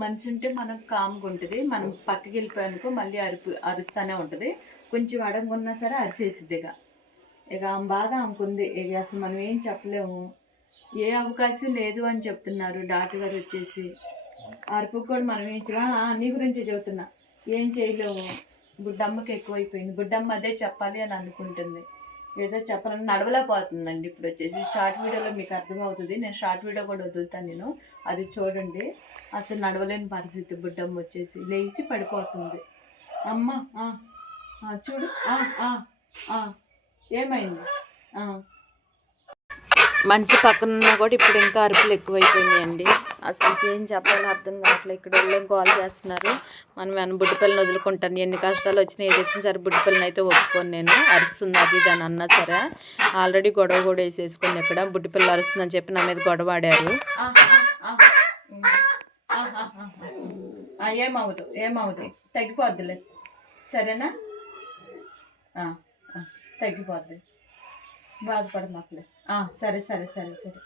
మనిషి ఉంటే మనకు కామ్గా ఉంటుంది. మనం పక్కకి వెళ్ళిపోయానుకో మళ్ళీ అరుస్తూనే ఉంటుంది. కొంచెం అడంగున్నా సరే అరిసేసిద్ది. ఇక ఆమె బాధ ఆమెకుంది. ఇక అసలు మనం ఏం చెప్పలేము. ఏ అవకాశం లేదు అని చెప్తున్నారు డాక్టర్ గారు వచ్చేసి. అరుపుకు కూడా మనం ఏం నీ గురించి చెబుతున్నా, ఏం చేయలేము. బుడ్డమ్మకి ఎక్కువైపోయింది. బుడ్డమ్మ అదే చెప్పాలి అని అనుకుంటుంది. ఏదో చెప్పాలని నడవలేకపోతుందండి. ఇప్పుడు వచ్చేసి షార్ట్ వీడియోలో మీకు అర్థమవుతుంది. నేను షార్ట్ వీడియో కూడా వదులుతాను, అది చూడండి. అసలు నడవలేని పరిస్థితి. బుడ్డమ్మ వచ్చేసి లేచి పడిపోతుంది. అమ్మ చూడు ఏమైంది? మనిషి పక్కన కూడా ఇప్పుడు ఇంకా అరుపులు ఎక్కువైపోయినాయండి. అసలు ఏం చెప్పాలో అర్థం కావట్లేదు. ఇక్కడ వాళ్ళు కాల్ చేస్తున్నారు. మనం బుడ్డిపిల్లని వదులుకుంటాను. ఎన్ని కష్టాలు వచ్చినా ఏది వచ్చినా సరే బుడ్డిపిల్లని అయితే ఒప్పుకోను నేను. అరుస్తుంది అది దాని అన్నా సరే. ఆల్రెడీ గొడవ కూడా వేసేసుకుని ఇక్కడ బుడ్డిపిల్ల అరుస్తుందని చెప్పి నా మీద గొడవ ఆడారు. ఏమవుతుంది తగ్గిపోద్దిలే, సరేనా? తగ్గిపోద్ది, బాధపడమాకులే. సరే సరే సరే సరే.